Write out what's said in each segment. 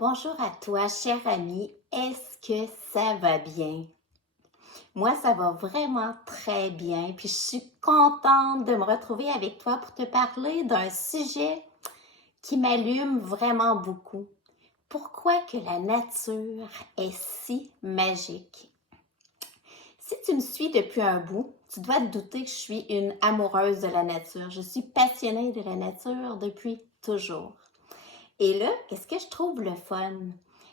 Bonjour à toi, cher ami. Est-ce que ça va bien? Moi, ça va vraiment très bien. Puis je suis contente de me retrouver avec toi pour te parler d'un sujet qui m'allume vraiment beaucoup. Pourquoi que la nature est si magique? Si tu me suis depuis un bout, tu dois te douter que je suis une amoureuse de la nature. Je suis passionnée de la nature depuis toujours. Et là, qu'est-ce que je trouve le fun?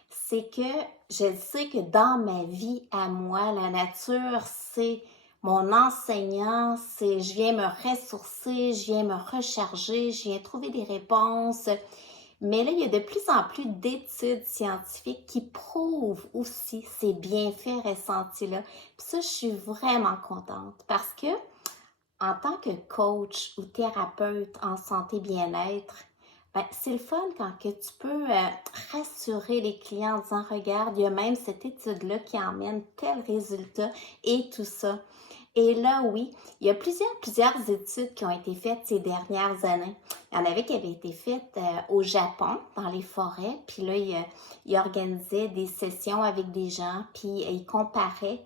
C'est que je sais que dans ma vie à moi, la nature, c'est mon enseignant, c'est je viens me ressourcer, je viens me recharger, je viens trouver des réponses. Mais là, il y a de plus en plus d'études scientifiques qui prouvent aussi ces bienfaits ressentis-là. Puis ça, je suis vraiment contente parce que en tant que coach ou thérapeute en santé bien-être, ben, c'est le fun quand que tu peux rassurer les clients en disant, regarde, il y a même cette étude-là qui emmène tel résultat et tout ça. Et là, oui, il y a plusieurs études qui ont été faites ces dernières années. Il y en avait qui avaient été faites au Japon, dans les forêts, puis là, ils organisaient des sessions avec des gens, puis ils comparaient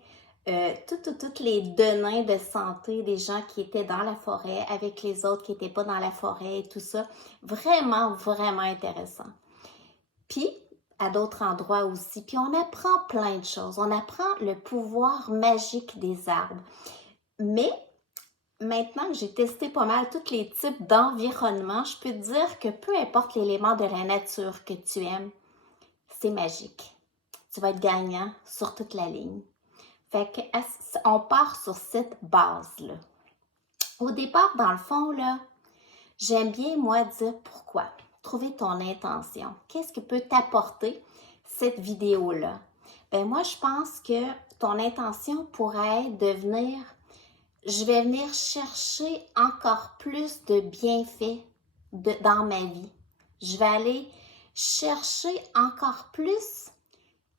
toutes les données de santé des gens qui étaient dans la forêt avec les autres qui n'étaient pas dans la forêt et tout ça. Vraiment, vraiment intéressant. Puis, à d'autres endroits aussi. Puis, on apprend plein de choses. On apprend le pouvoir magique des arbres. Mais, maintenant que j'ai testé pas mal tous les types d'environnement, je peux te dire que peu importe l'élément de la nature que tu aimes, c'est magique. Tu vas être gagnant sur toute la ligne. Fait que, on part sur cette base-là. Au départ, dans le fond, là, j'aime bien, moi, dire pourquoi. Trouver ton intention. Qu'est-ce que peut t'apporter cette vidéo-là? Ben moi, je pense que ton intention pourrait être de venir, je vais venir chercher encore plus de bienfaits dans ma vie. Je vais aller chercher encore plus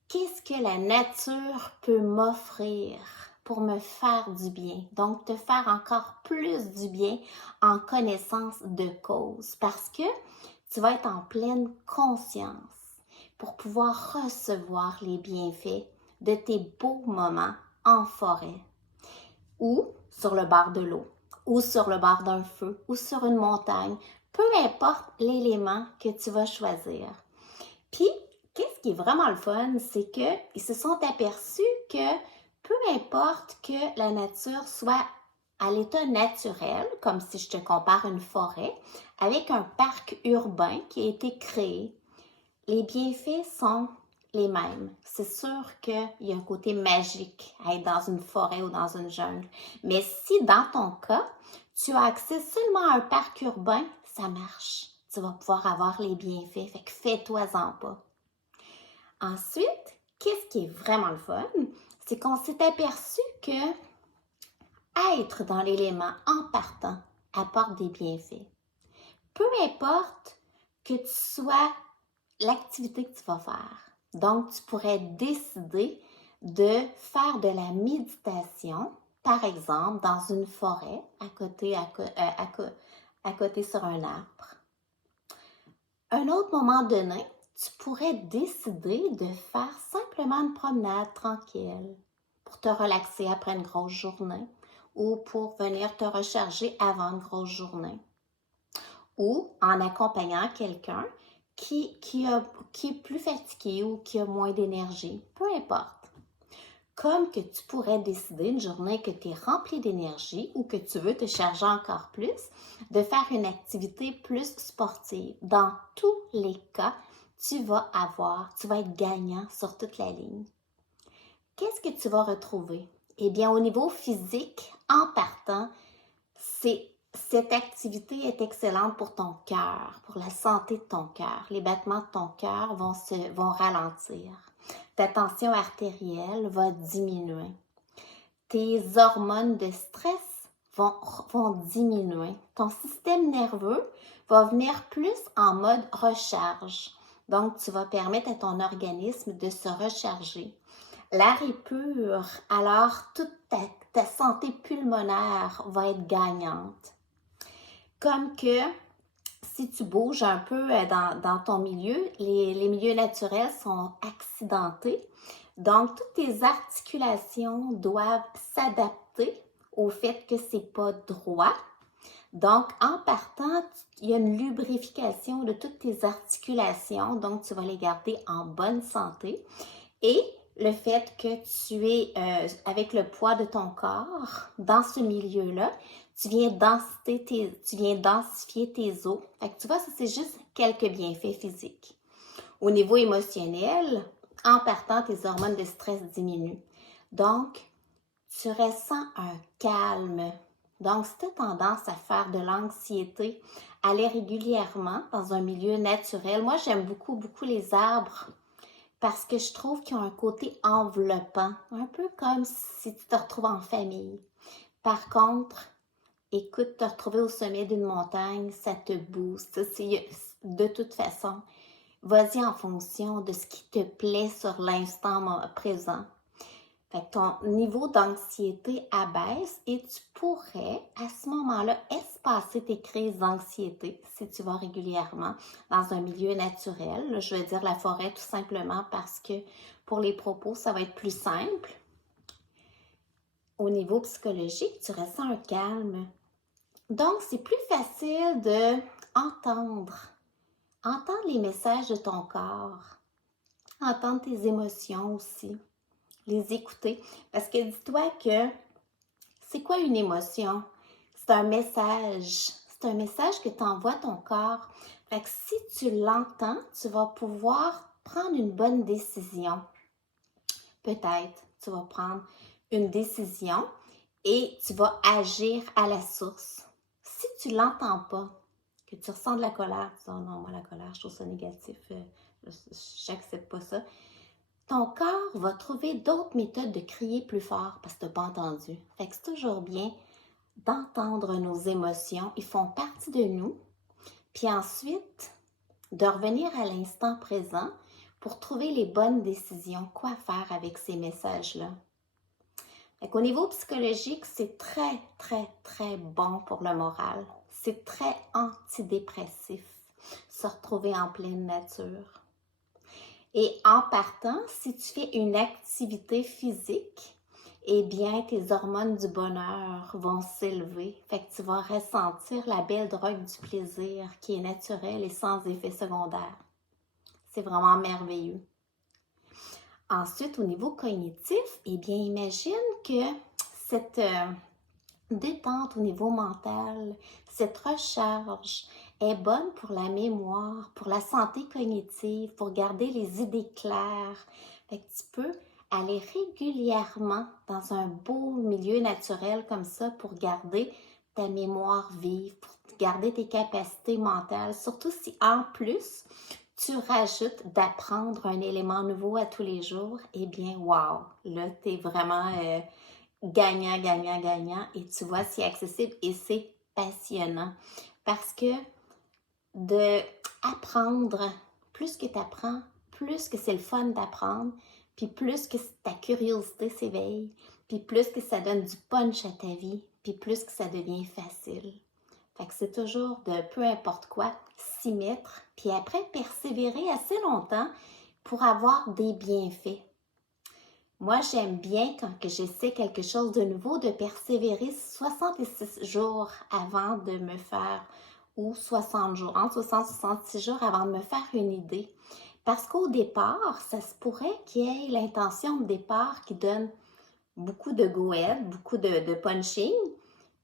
qu'est-ce que la nature peut m'offrir pour me faire du bien. Donc, te faire encore plus du bien en connaissance de cause parce que tu vas être en pleine conscience pour pouvoir recevoir les bienfaits de tes beaux moments en forêt ou sur le bord de l'eau ou sur le bord d'un feu ou sur une montagne, peu importe l'élément que tu vas choisir. Puis, qu'est-ce qui est vraiment le fun, c'est qu'ils se sont aperçus que peu importe que la nature soit à l'état naturel, comme si je te compare une forêt, avec un parc urbain qui a été créé, les bienfaits sont les mêmes. C'est sûr qu'il y a un côté magique à être dans une forêt ou dans une jungle. Mais si dans ton cas, tu as accès seulement à un parc urbain, ça marche. Tu vas pouvoir avoir les bienfaits. Fait que fais-toi-en pas. Ensuite, qu'est-ce qui est vraiment le fun? C'est qu'on s'est aperçu que être dans l'élément en partant apporte des bienfaits. Peu importe que tu sois l'activité que tu vas faire. Donc, tu pourrais décider de faire de la méditation, par exemple, dans une forêt, à côté sur un arbre. Un autre moment donné, tu pourrais décider de faire simplement une promenade tranquille pour te relaxer après une grosse journée ou pour venir te recharger avant une grosse journée. Ou en accompagnant quelqu'un qui est plus fatigué ou qui a moins d'énergie, peu importe. Comme que tu pourrais décider une journée que tu es rempli d'énergie ou que tu veux te charger encore plus, de faire une activité plus sportive. Dans tous les cas, tu vas être gagnant sur toute la ligne. Qu'est-ce que tu vas retrouver? Eh bien, au niveau physique, en partant, cette activité est excellente pour ton cœur, pour la santé de ton cœur. Les battements de ton cœur vont ralentir. Ta tension artérielle va diminuer. Tes hormones de stress vont diminuer. Ton système nerveux va venir plus en mode recharge. Donc, tu vas permettre à ton organisme de se recharger. L'air est pur, alors toute ta santé pulmonaire va être gagnante. Comme que si tu bouges un peu dans ton milieu, les milieux naturels sont accidentés. Donc, toutes tes articulations doivent s'adapter au fait que c'est pas droit. Donc, en partant, il y a une lubrification de toutes tes articulations, donc tu vas les garder en bonne santé. Et le fait que tu es avec le poids de ton corps dans ce milieu-là, tu viens densifier tes os. Fait que tu vois, ça c'est juste quelques bienfaits physiques. Au niveau émotionnel, en partant, tes hormones de stress diminuent. Donc, tu ressens un calme. Donc, si tu as tendance à faire de l'anxiété, aller régulièrement dans un milieu naturel. Moi, j'aime beaucoup, beaucoup les arbres parce que je trouve qu'ils ont un côté enveloppant, un peu comme si tu te retrouves en famille. Par contre, écoute, te retrouver au sommet d'une montagne, ça te booste. De toute façon, vas-y en fonction de ce qui te plaît sur l'instant présent. Fait que ton niveau d'anxiété abaisse et tu pourrais, à ce moment-là, espacer tes crises d'anxiété si tu vas régulièrement dans un milieu naturel. Là, je veux dire la forêt tout simplement parce que pour les propos, ça va être plus simple. Au niveau psychologique, tu ressens un calme. Donc, c'est plus facile de entendre les messages de ton corps, entendre tes émotions aussi. Les écouter. Parce que dis-toi que c'est quoi une émotion? C'est un message. C'est un message que t'envoie ton corps. Fait que si tu l'entends, tu vas pouvoir prendre une bonne décision. Peut-être tu vas prendre une décision et tu vas agir à la source. Si tu ne l'entends pas, que tu ressens de la colère, tu dis oh non, moi la colère, je trouve ça négatif, j'accepte pas ça. Ton corps va trouver d'autres méthodes de crier plus fort parce que tu n'as pas entendu. Fait que c'est toujours bien d'entendre nos émotions. Ils font partie de nous. Puis ensuite, de revenir à l'instant présent pour trouver les bonnes décisions. Quoi faire avec ces messages-là? Fait qu'au niveau psychologique, c'est très, très, très bon pour le moral. C'est très antidépressif, se retrouver en pleine nature. Et en partant, si tu fais une activité physique, eh bien, tes hormones du bonheur vont s'élever. Fait que tu vas ressentir la belle drogue du plaisir qui est naturelle et sans effet secondaire. C'est vraiment merveilleux. Ensuite, au niveau cognitif, eh bien, imagine que cette détente au niveau mental, cette recharge est bonne pour la mémoire, pour la santé cognitive, pour garder les idées claires. Fait que tu peux aller régulièrement dans un beau milieu naturel comme ça pour garder ta mémoire vive, pour garder tes capacités mentales, surtout si en plus tu rajoutes d'apprendre un élément nouveau à tous les jours, eh bien, wow, là, tu es vraiment gagnant, gagnant, gagnant. Et tu vois, c'est accessible et c'est passionnant. Parce que d'apprendre, plus que tu apprends, plus que c'est le fun d'apprendre, puis plus que ta curiosité s'éveille, puis plus que ça donne du punch à ta vie, puis plus que ça devient facile. Fait que c'est toujours de peu importe quoi, s'y mettre, puis après persévérer assez longtemps pour avoir des bienfaits. Moi, j'aime bien quand que j'essaie quelque chose de nouveau, de persévérer 66 jours avant de me faire, ou 60 jours, entre 60 et 66 jours avant de me faire une idée. Parce qu'au départ, ça se pourrait qu'il y ait l'intention de départ qui donne beaucoup de go-ahead, beaucoup de punching.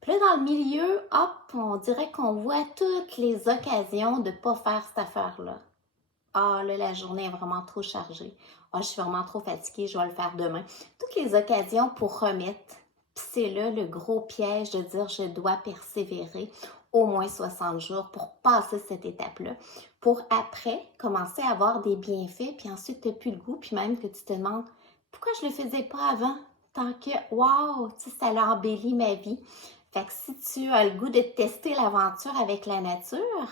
Puis là, dans le milieu, hop, on dirait qu'on voit toutes les occasions de ne pas faire cette affaire-là. Ah, là, la journée est vraiment trop chargée. Ah, je suis vraiment trop fatiguée, je vais le faire demain. Toutes les occasions pour remettre. Puis c'est là le gros piège de dire je dois persévérer au moins 60 jours pour passer cette étape-là. Pour après commencer à avoir des bienfaits, puis ensuite tu n'as plus le goût, puis même que tu te demandes pourquoi je ne le faisais pas avant? Tant que, waouh, tu sais, ça a embelli ma vie. Fait que si tu as le goût de tester l'aventure avec la nature,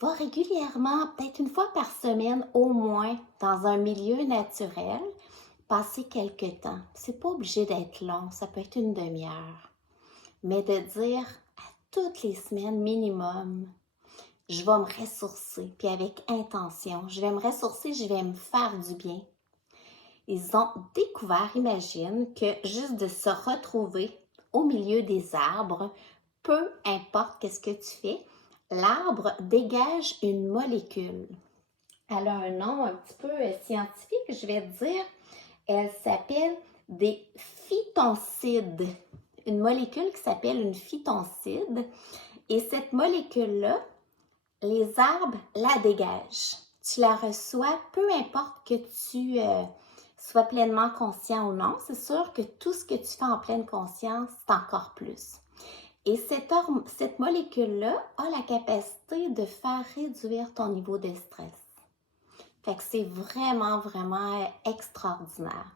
va régulièrement, peut-être une fois par semaine au moins, dans un milieu naturel, passer quelques temps. C'est pas obligé d'être long, ça peut être une demi-heure. Mais de dire à toutes les semaines minimum, je vais me ressourcer, puis avec intention. Je vais me ressourcer, je vais me faire du bien. Ils ont découvert, imagine, que juste de se retrouver au milieu des arbres, peu importe qu'est-ce que tu fais, l'arbre dégage une molécule. Elle a un nom un petit peu scientifique, je vais te dire. Elle s'appelle des phytoncides. Une molécule qui s'appelle une phytoncide. Et cette molécule-là, les arbres la dégagent. Tu la reçois, peu importe que tu sois pleinement conscient ou non. C'est sûr que tout ce que tu fais en pleine conscience, c'est encore plus. Et cette molécule-là a la capacité de faire réduire ton niveau de stress. Fait que c'est vraiment, vraiment extraordinaire.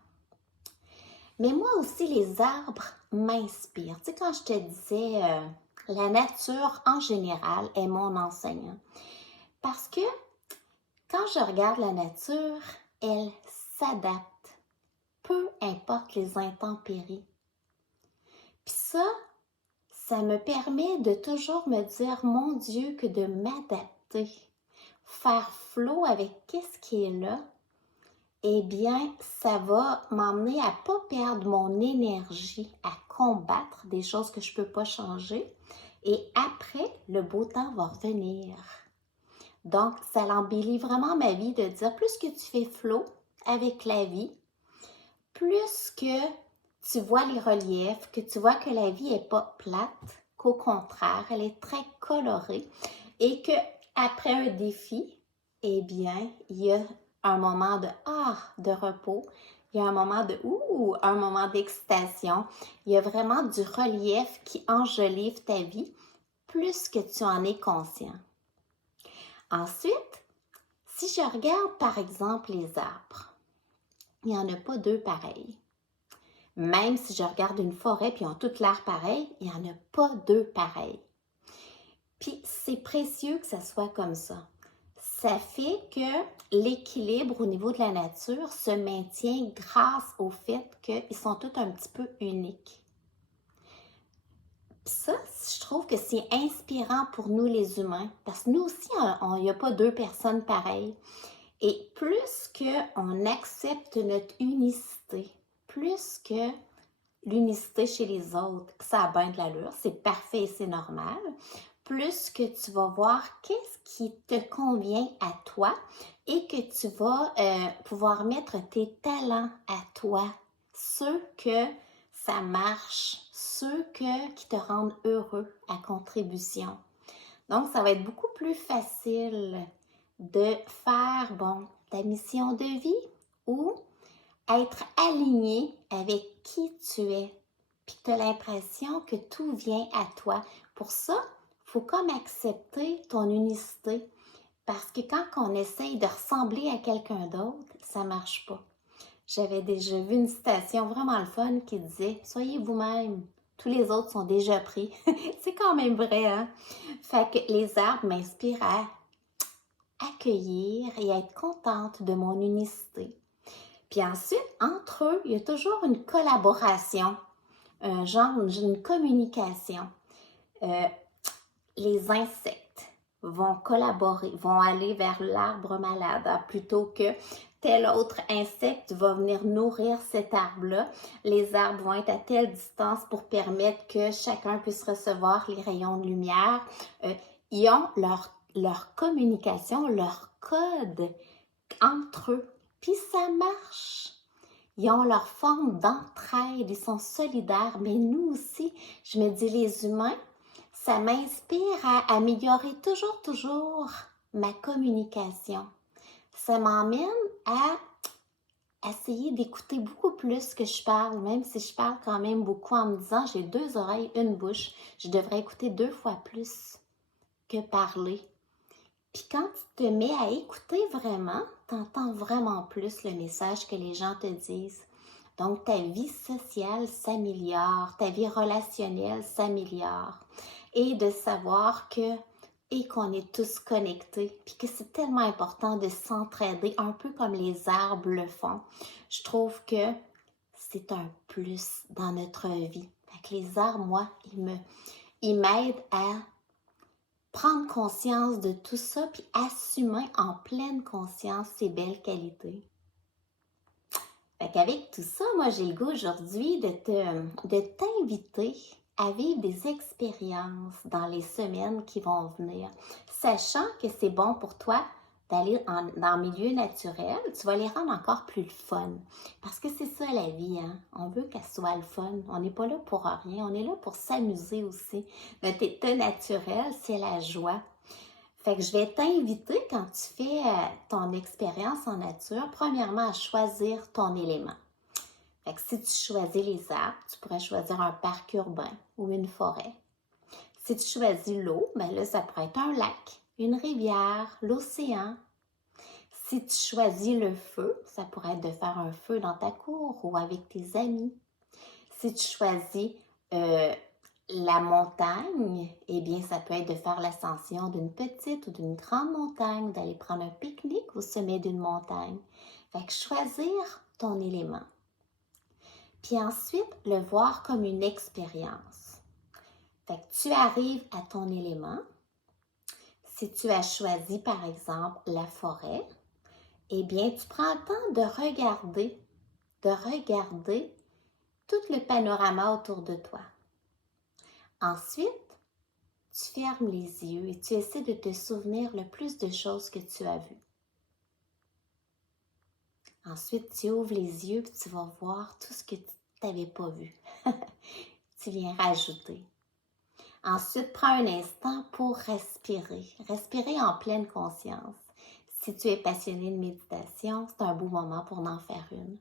Mais moi aussi, les arbres m'inspirent. Tu sais, quand je te disais, la nature en général est mon enseignant. Parce que quand je regarde la nature, elle s'adapte, peu importe les intempéries. Puis ça me permet de toujours me dire, mon Dieu, que de m'adapter, faire flot avec qu'est-ce qui est là, eh bien, ça va m'emmener à ne pas perdre mon énergie à combattre des choses que je ne peux pas changer. Et après, le beau temps va revenir. Donc, ça embellit vraiment ma vie de dire, plus que tu fais flot avec la vie, plus que tu vois les reliefs, que tu vois que la vie n'est pas plate, qu'au contraire, elle est très colorée et que après un défi, eh bien, il y a un moment de repos, il y a un moment un moment d'excitation, il y a vraiment du relief qui enjolive ta vie plus que tu en es conscient. Ensuite, si je regarde par exemple les arbres, il n'y en a pas deux pareils. Même si je regarde une forêt puis ils ont toutes l'air pareil, il n'y en a pas deux pareils. Puis c'est précieux que ça soit comme ça. Ça fait que l'équilibre au niveau de la nature se maintient grâce au fait qu'ils sont tous un petit peu uniques. Puis ça, je trouve que c'est inspirant pour nous les humains, parce que nous aussi, il n'y a pas deux personnes pareilles. Et plus qu'on accepte notre unicité, plus que l'unicité chez les autres, que ça a bien de l'allure, c'est parfait et c'est normal, plus que tu vas voir qu'est-ce qui te convient à toi et que tu vas pouvoir mettre tes talents à toi, ceux que ça marche, ceux qui te rendent heureux à contribution. Donc, ça va être beaucoup plus facile de faire, ta mission de vie ou être aligné avec qui tu es. Puis tu as l'impression que tout vient à toi. Pour ça, il faut comme accepter ton unicité. Parce que quand on essaye de ressembler à quelqu'un d'autre, ça ne marche pas. J'avais déjà vu une citation vraiment le fun qui disait « Soyez vous-même, tous les autres sont déjà pris. » C'est quand même vrai, hein? Fait que les arbres m'inspirent à accueillir et à être contente de mon unicité. Puis ensuite, entre eux, il y a toujours une collaboration, une communication. Les insectes vont collaborer, vont aller vers l'arbre malade plutôt que tel autre insecte va venir nourrir cet arbre-là. Les arbres vont être à telle distance pour permettre que chacun puisse recevoir les rayons de lumière. Ils ont leur communication, leur code entre eux. Puis ça marche. Ils ont leur forme d'entraide, ils sont solidaires, mais nous aussi, je me dis les humains, ça m'inspire à améliorer toujours ma communication. Ça m'emmène à essayer d'écouter beaucoup plus que je parle, même si je parle quand même beaucoup en me disant j'ai 2 oreilles, une bouche, je devrais écouter 2 fois plus que parler. Puis quand tu te mets à écouter vraiment, tu entends vraiment plus le message que les gens te disent. Donc, ta vie sociale s'améliore, ta vie relationnelle s'améliore. Et de savoir qu'on est tous connectés, puis que c'est tellement important de s'entraider, un peu comme les arbres le font. Je trouve que c'est un plus dans notre vie. Fait que les arbres, moi, ils m'aident à prendre conscience de tout ça, puis assumer en pleine conscience ses belles qualités. Fait qu'avec tout ça, moi j'ai le goût aujourd'hui de t'inviter à vivre des expériences dans les semaines qui vont venir, sachant que c'est bon pour toi d'aller dans le milieu naturel, tu vas les rendre encore plus le fun. Parce que c'est ça la vie, hein? On veut qu'elle soit le fun. On n'est pas là pour rien, on est là pour s'amuser aussi. Notre état naturel, c'est la joie. Fait que je vais t'inviter quand tu fais ton expérience en nature, premièrement à choisir ton élément. Fait que si tu choisis les arbres, tu pourrais choisir un parc urbain ou une forêt. Si tu choisis l'eau, ben là, ça pourrait être un lac, une rivière, l'océan. Si tu choisis le feu, ça pourrait être de faire un feu dans ta cour ou avec tes amis. Si tu choisis la montagne, eh bien, ça peut être de faire l'ascension d'une petite ou d'une grande montagne, d'aller prendre un pique-nique au sommet d'une montagne. Fait que choisir ton élément. Puis ensuite, le voir comme une expérience. Fait que tu arrives à ton élément. Si tu as choisi, par exemple, la forêt, eh bien, tu prends le temps de regarder tout le panorama autour de toi. Ensuite, tu fermes les yeux et tu essaies de te souvenir le plus de choses que tu as vues. Ensuite, tu ouvres les yeux et tu vas voir tout ce que tu n'avais pas vu. Tu viens rajouter. Ensuite, prends un instant pour respirer. Respirer en pleine conscience. Si tu es passionné de méditation, c'est un beau moment pour en faire une.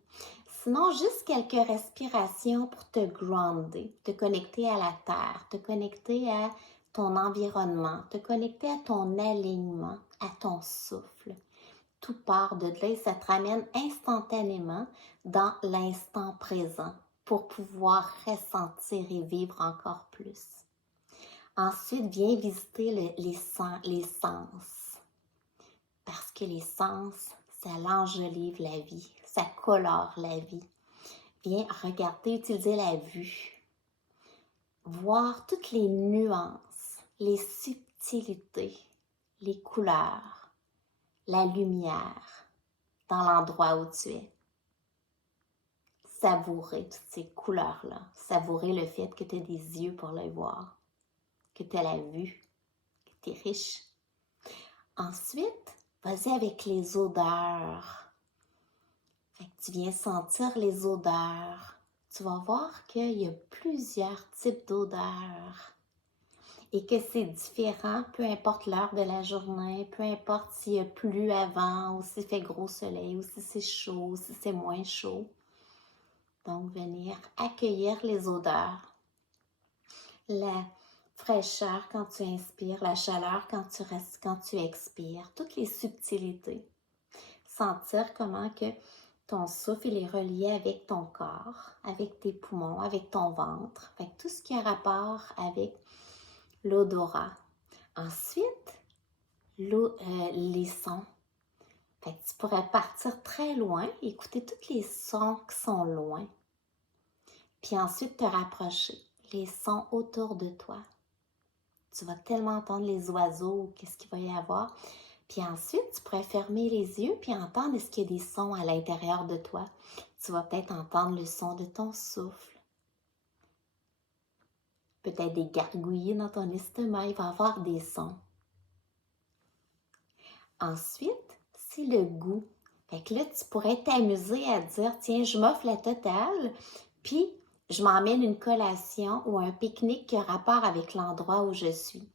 Sinon, juste quelques respirations pour te grounder, te connecter à la terre, te connecter à ton environnement, te connecter à ton alignement, à ton souffle. Tout part de là et ça te ramène instantanément dans l'instant présent pour pouvoir ressentir et vivre encore plus. Ensuite, viens visiter les sens. Parce que les sens, ça l'enjolive la vie, ça colore la vie. Viens regarder, utiliser la vue. Voir toutes les nuances, les subtilités, les couleurs, la lumière dans l'endroit où tu es. Savourer toutes ces couleurs-là. Savourer le fait que tu as des yeux pour les voir, que tu as la vue, que tu es riche. Ensuite, vas-y avec les odeurs. Fait que tu viens sentir les odeurs. Tu vas voir qu'il y a plusieurs types d'odeurs et que c'est différent, peu importe l'heure de la journée, peu importe s'il y a plu avant ou s'il fait gros soleil ou si c'est chaud ou si c'est moins chaud. Donc, venir accueillir les odeurs. La fraîcheur quand tu inspires, la chaleur quand tu expires, toutes les subtilités. Sentir comment que ton souffle il est relié avec ton corps, avec tes poumons, avec ton ventre, avec tout ce qui a rapport avec l'odorat. Ensuite, les sons. Fait que tu pourrais partir très loin, écouter tous les sons qui sont loin. Puis ensuite te rapprocher, les sons autour de toi. Tu vas tellement entendre les oiseaux, qu'est-ce qu'il va y avoir. Puis ensuite, tu pourrais fermer les yeux puis entendre est-ce qu'il y a des sons à l'intérieur de toi. Tu vas peut-être entendre le son de ton souffle. Peut-être des gargouillis dans ton estomac, il va y avoir des sons. Ensuite, c'est le goût. Fait que là, tu pourrais t'amuser à dire, tiens, je m'offre la totale, puis je m'emmène une collation ou un pique-nique qui a rapport avec l'endroit où je suis.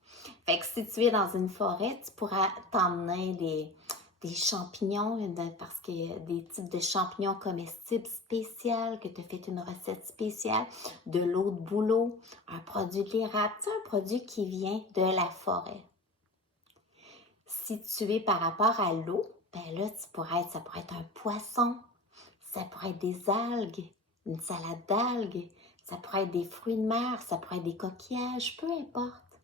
Fait que si tu es dans une forêt, tu pourras t'emmener des champignons, parce qu'il y a des types de champignons comestibles spéciaux, que tu as fait une recette spéciale, de l'eau de bouleau, un produit de l'érable, un produit qui vient de la forêt. Si tu es par rapport à l'eau, ben là, ça pourrait être un poisson, ça pourrait être des algues, une salade d'algues, ça pourrait être des fruits de mer, ça pourrait être des coquillages, peu importe.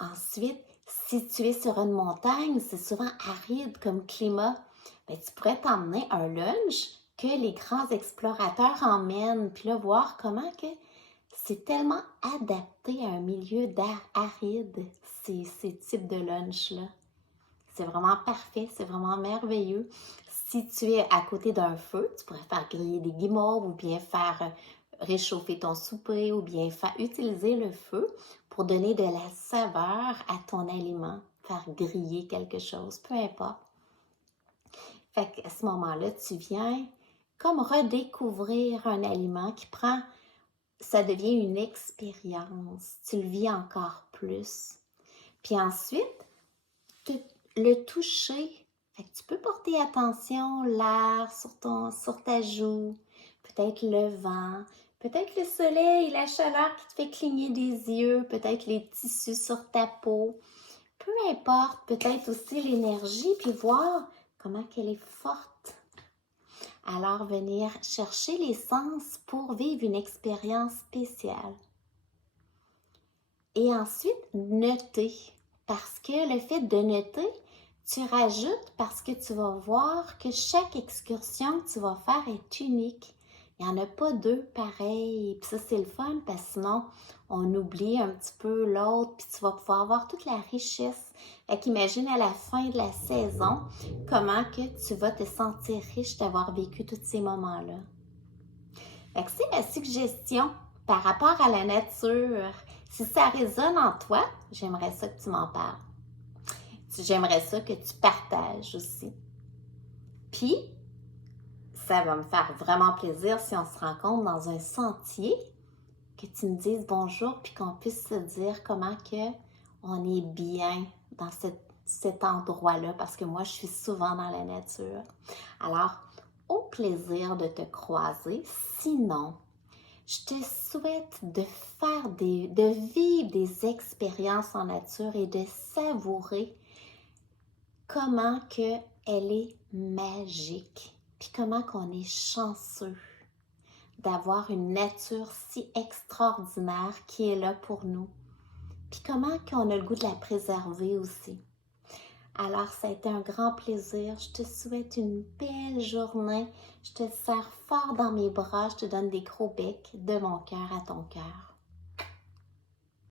Ensuite, si tu es sur une montagne, c'est souvent aride comme climat, ben, tu pourrais t'emmener un lunch que les grands explorateurs emmènent, puis là, voir comment que c'est tellement adapté à un milieu d'air aride, ces types de lunch-là. C'est vraiment parfait, c'est vraiment merveilleux. Si tu es à côté d'un feu, tu pourrais faire griller des guimauves ou bien faire réchauffer ton souper ou bien utiliser le feu pour donner de la saveur à ton aliment, faire griller quelque chose, peu importe. Fait qu'à ce moment-là, tu viens comme redécouvrir un aliment qui prend, ça devient une expérience, tu le vis encore plus. Puis ensuite, le toucher. Fait que tu peux porter attention, l'air sur ta joue, peut-être le vent, peut-être le soleil, la chaleur qui te fait cligner des yeux, peut-être les tissus sur ta peau. Peu importe, peut-être aussi l'énergie, puis voir comment qu'elle est forte. Alors venir chercher les sens pour vivre une expérience spéciale. Et ensuite, noter. Parce que le fait de noter, tu rajoutes parce que tu vas voir que chaque excursion que tu vas faire est unique. Il n'y en a pas deux pareils. Puis ça, c'est le fun parce que sinon, on oublie un petit peu l'autre. Puis tu vas pouvoir voir toute la richesse. Fait qu'imagine à la fin de la saison, comment que tu vas te sentir riche d'avoir vécu tous ces moments-là. Fait que c'est ma suggestion par rapport à la nature. Si ça résonne en toi, j'aimerais ça que tu m'en parles. J'aimerais ça que tu partages aussi. Puis, ça va me faire vraiment plaisir si on se rencontre dans un sentier, que tu me dises bonjour, puis qu'on puisse se dire comment que on est bien dans cet endroit-là, parce que moi, je suis souvent dans la nature. Alors, au plaisir de te croiser. Sinon, je te souhaite de vivre des expériences en nature et de savourer comment que elle est magique, puis comment qu'on est chanceux d'avoir une nature si extraordinaire qui est là pour nous, puis comment qu'on a le goût de la préserver aussi. Alors, ça a été un grand plaisir. Je te souhaite une belle journée. Je te serre fort dans mes bras. Je te donne des gros becs de mon cœur à ton cœur.